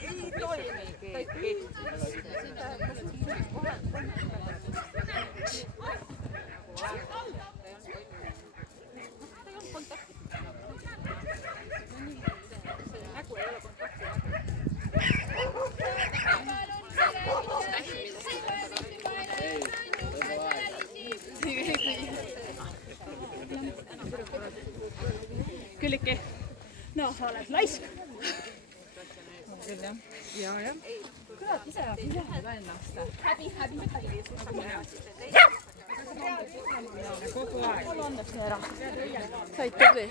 Ei toimikin. Külliki, no sa oled laisk. Küll jah. Ja. Kurat, ise ka ennast. Häbi. Kogu aeg. Mulle annaks nii ära. Said tubli.